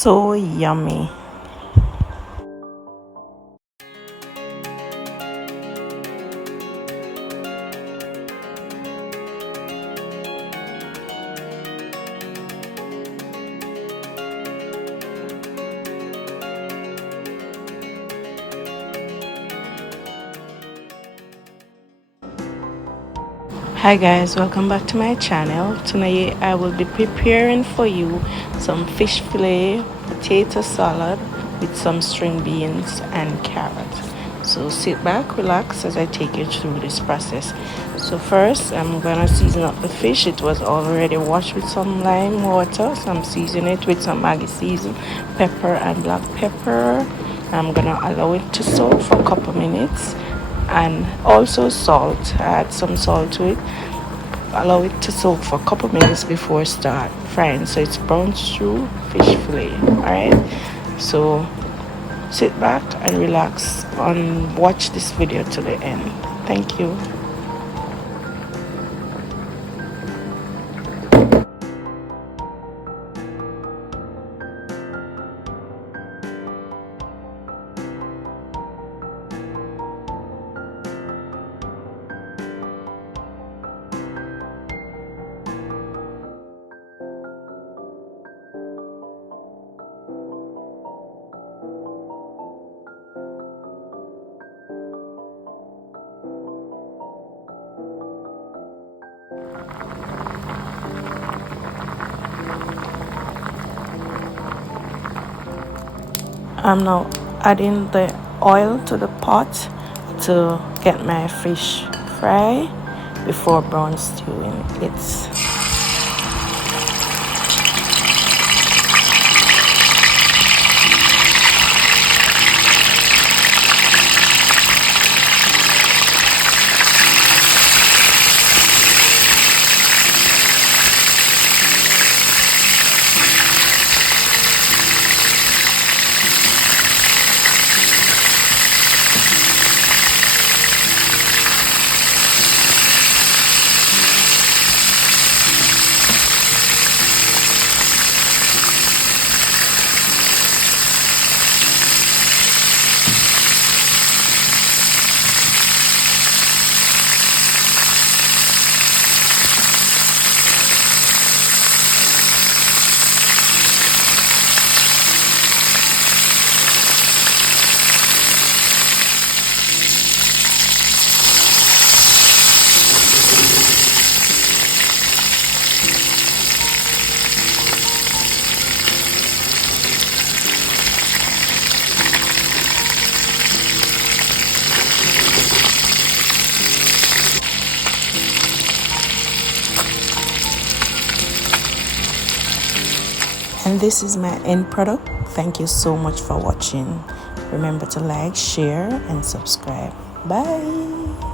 so yummy. Hi guys, welcome back to my channel. Tonight I will be preparing for you some fish fillet, potato salad with some string beans and carrot. So sit back, relax as I take you through this process. So first I'm gonna season up the fish. It was already washed with some lime water, so I'm seasoning it with some Maggi season, pepper and black pepper. I'm gonna allow it to soak for a couple minutes, and also salt. Add some salt to it, allow it to soak for a couple minutes before start frying, so it's brown through fish fillet. All right, so sit back and relax and watch this video to the end. Thank you. I'm now adding the oil to the pot to get my fish fry before brown stewing it. And this is my end product. Thank you so much for watching. Remember to like, share and subscribe. Bye.